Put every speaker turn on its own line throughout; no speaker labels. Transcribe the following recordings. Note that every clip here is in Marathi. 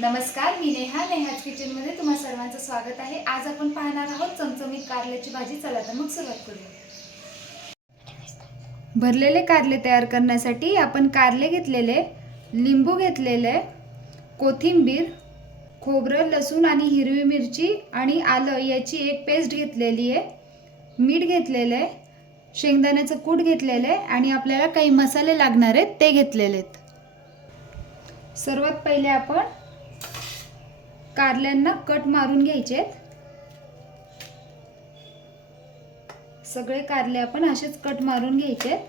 नमस्कार मी नेहा नेहाज किचनमध्ये तुम्हा सर्वांचं स्वागत आहे. आज आपण पाहणार आहोत चमचमीत कारल्याची भाजी. चला तर मग सुरुवात करूया. भरलेले कारले तयार करण्यासाठी आपण कारले घेतलेले लिंबू घेतलेले कोथिंबीर खोबरं लसूण आणि हिरवी मिरची आणि आलं याची एक पेस्ट घेतलेली आहे. मीठ घेतलेलं आहे शेंगदाण्याचं कूट घेतलेलं आहे आणि आपल्याला काही मसाले लागणार आहेत ते घेतलेले आहेत. सर्वात पहिले आपण कारल्यांना कट मारून घ्यायचे. आहेत सगळे कारले आपण असेच कट मारून घ्यायचे. आहेत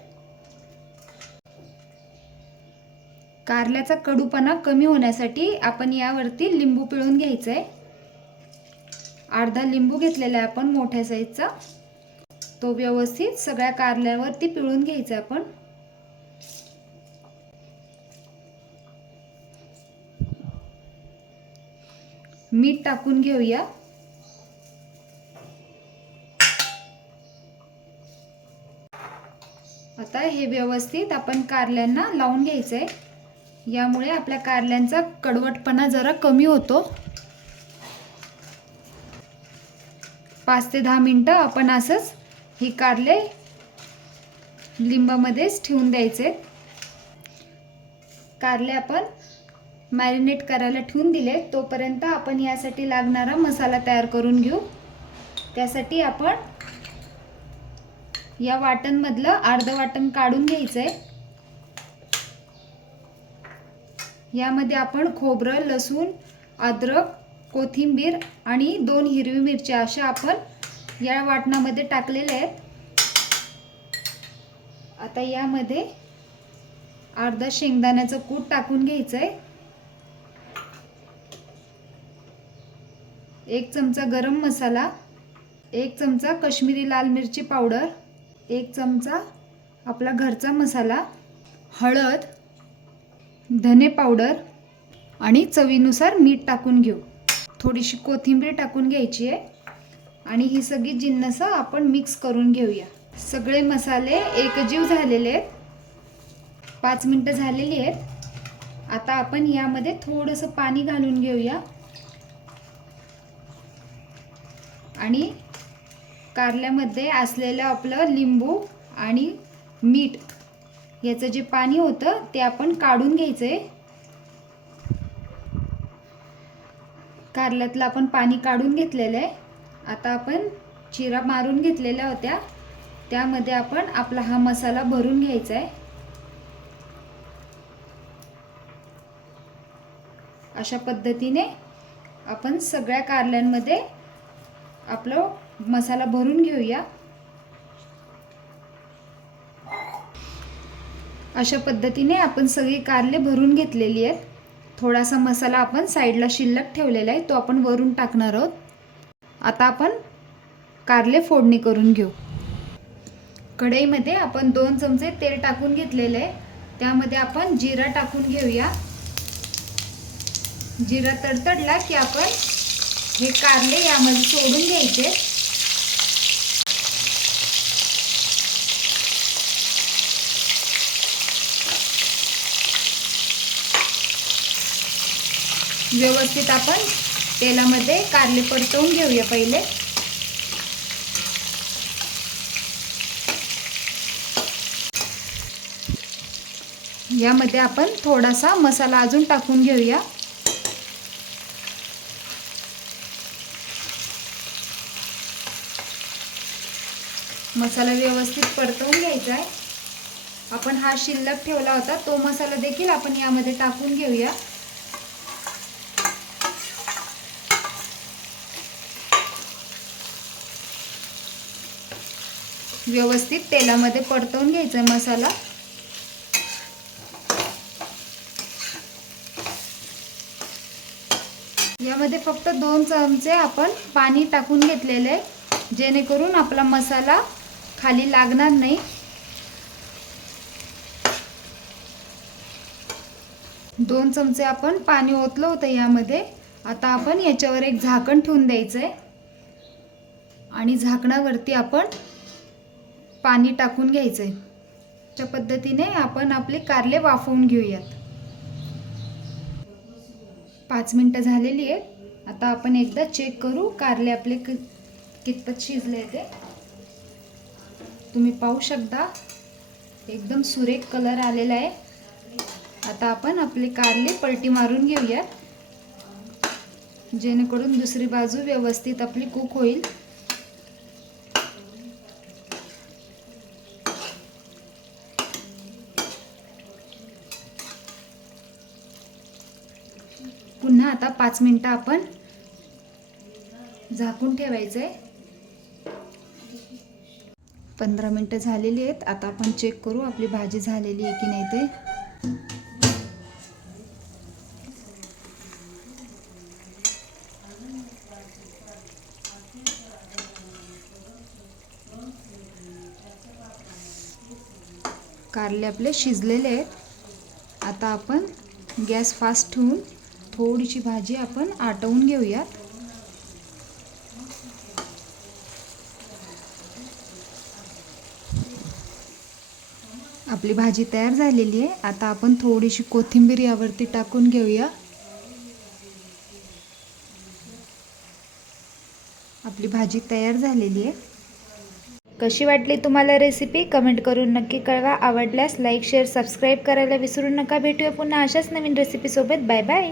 कारल्याचा कडूपणा कमी होण्यासाठी आपण यावरती लिंबू पिळून घ्यायचं. आहे अर्धा लिंबू घेतलेला आहे आपण मोठ्या साईजचा तो व्यवस्थित सगळ्या कारल्यावरती पिळून घ्यायचा आपण. मीठ टाकून घेऊया. आता हे व्यवस्थित आपण कारल्यांना लावून घ्यायचं आहे यामुळे आपल्या कारल्यांचा कडवटपणा जरा कमी होतो. पाच ते दहा मिनटं आपण असंच ही कारले लिंबामध्येच ठेवून द्यायचे. कारले आपण मॅरिनेट करायला ठेवून दिले तोपर्यंत आपण यासाठी लागणारा मसाला तयार करून घेऊ. त्यासाठी आपण या वाटणमधलं अर्धं वाटण काढून घ्यायचं आहे यामध्ये आपण खोबरं लसूण अद्रक कोथिंबीर आणि दोन हिरवी मिरच्या अशा आपण या वाटणामध्ये टाकलेल्या आहेत. आता यामध्ये अर्धा शेंगदाण्याचं कूट टाकून घ्यायचं आहे एक चमचा गरम मसाला एक चमचा कश्मीरी लाल मिरची पावडर एक चमचा आपला घरचा मसाला हळद धने पावडर आणि चवीनुसार मीठ टाकून घेऊ. थोडीशी कोथिंबीर टाकून घ्यायची आहे आणि ही सगळी जिन्नसं आपण मिक्स करून घेऊया. सगळे मसाले एकजीव झालेले आहेत. पाच मिनटं झालेली आहेत. आता आपण यामध्ये थोडंसं पाणी घालून घेऊया. आणि कारल्यामध्ये असलेलं आपलं लिंबू आणि मीठ याचं जे पाणी होतं ते आपण काढून घ्यायचं आहे कारल्यातलं आपण पाणी काढून घेतलेलं आहे आता आपण चिरा मारून घेतलेल्या होत्या. त्यामध्ये आपण आपला हा मसाला भरून घ्यायचा आहे अशा पद्धतीने आपण सगळ्या कारल्यांमध्ये आपलं मसाला भरून घेऊया. अशा पद्धतीने आपण सगळी कारले भरून घेतलेली आहेत. थोडासा मसाला आपण साईडला शिल्लक ठेवलेला आहे तो आपण वरून टाकणार आहोत. आता आपण कारले फोडणी करून घेऊ. कढईमध्ये आपण दोन चमचे तेल टाकून घेतलेले आहे. त्यामध्ये आपण जिरा टाकून घेऊया. जिरा तडतडला की आपण हे कारले यामध्ये सोडून घ्यायचे व्यवस्थित आपण तेलामध्ये कारले परतवून घेऊया पहिले. यामध्ये आपण थोडासा मसाला अजून टाकून घेऊया. मसाला व्यवस्थित परतवून घ्यायचा आहे. आपण हा शिल्लक ठेवला होता तो मसाला देखील आपण यामध्ये टाकून घेऊया. व्यवस्थित तेलामध्ये परतवून घ्यायचा आहे मसाला. यामध्ये फक्त दोन चमचे आपण पाणी टाकून घेतलेले आहे जेणेकरून आपला मसाला खाली लागणार नाही. दोन चमचे आपण पाणी ओतलं होतं यामध्ये. आता आपण याच्यावर एक झाकण ठेवून द्यायचं आहे आणि झाकणावरती आपण पाणी टाकून घ्यायचं आहे अशा पद्धतीने आपण आपले कारले वाफवून घेऊयात. पाच मिनटं झालेली आहेत. आता आपण एकदा चेक करू कारले आपले कितपत शिजले ते. तुम्ही पाहू शकता. एकदम सुरेख कलर आलेला आहे. आता आपण आपले कारले पलटी मारून घेऊयात. जेणेकरून दुसरी बाजू व्यवस्थित आपली कुक होईल. पुन्हा आता पाच मिनटं आपण झाकून ठेवायचं आहे पंधरा मिनटं झालेली आहेत. आता आपण चेक करू आपली भाजी झालेली आहे की नाही ते. कारले आपले शिजलेले आहेत. आता आपण गॅस फास्ट ठेवून थोडीशी भाजी आपण आटवून घेऊयात. आपली भाजी तयार झालेली आहे. आता आपण थोडीशी कोथिंबीर यावरती टाकून घेऊया. आपली भाजी तयार झालेली आहे. कशी वाटली तुम्हाला रेसिपी कमेंट करून नक्की कळवा. आवडल्यास लाईक शेअर सबस्क्राईब करायला विसरू नका. भेटूया पुन्हा अशाच नवीन रेसिपीसोबत बाय बाय